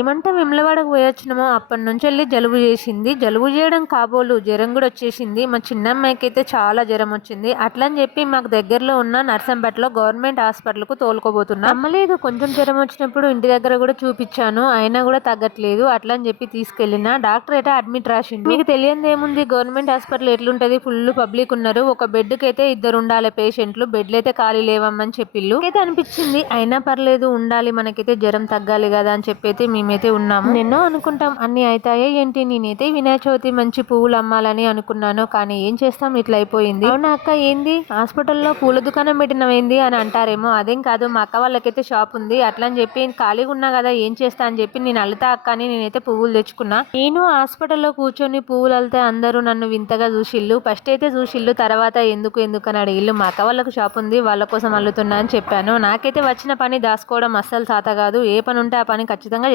ఏమంటే విమలవాడకు పోయొచ్చినామో అప్పటి నుంచి వెళ్ళి జలుబు చేసింది. జలుబు చేయడం కాబోలు జ్వరం కూడా వచ్చేసింది. మా చిన్నమ్మాయికి అయితే చాలా జ్వరం వచ్చింది. అట్లా అని చెప్పి మాకు దగ్గరలో ఉన్న నర్సంపేటలో గవర్నమెంట్ హాస్పిటల్కు తోలుకోబోతున్నా. నమ్మలేదు, కొంచెం జ్వరం వచ్చినప్పుడు ఇంటి దగ్గర కూడా చూపించాను, అయినా కూడా తగ్గట్లేదు. అట్లా అని చెప్పి తీసుకెళ్లిన డాక్టర్ అయితే అడ్మిట్ రాసిండు. మీకు తెలియదు ఏముంది, గవర్నమెంట్ హాస్పిటల్ ఎట్లుంటది, ఫుల్ పబ్లిక్ ఉన్నారు. ఒక బెడ్ కి అయితే 2 ఉండాలి పేషెంట్లు, బెడ్లు అయితే ఖాళీ లేవమ్మని చెప్పిళ్ళు. అయితే అనిపించింది అయినా పర్లేదు ఉండాలి, మనకైతే జ్వరం తగ్గాలి కదా అని చెప్పి అయితే మేమైతే ఉన్నాము. ఎన్నో అనుకుంటాం, అన్ని అవుతాయే ఏంటి. నేనైతే వినాయక చవితి మంచి పువ్వులు అమ్మాలని అనుకున్నాను, కానీ ఏం చేస్తాం ఇట్లా అయిపోయింది. అవునా అక్క, ఏంది హాస్పిటల్లో పూల దుకాణం పెట్టినవేంది అని అంటారేమో. అదేం కాదు, మా అక్క వాళ్ళకైతే షాప్ ఉంది. అట్లా అని చెప్పి ఖాళీగా ఉన్నా కదా ఏం చేస్తా అని చెప్పి నేను అల్లుతా అక్క అని నేనైతే పువ్వులు తెచ్చుకున్నా. నేను హాస్పిటల్లో కూర్చొని పువ్వులు అల్లితే అందరూ నన్ను వింతగా చూసిళ్ళు. ఫస్ట్ అయితే చూసిళ్ళు, తర్వాత ఎందుకు అని అడిగిళ్ళు. మా అక్క వాళ్ళకు షాప్ ఉంది, వాళ్ళ కోసం అల్లుతున్నా అని చెప్పాను. నాకైతే వచ్చిన పని దాచుకోవడం అస్సలు సాత కాదు. ఏ పని ఉంటే ఆ పని ఖచ్చితంగా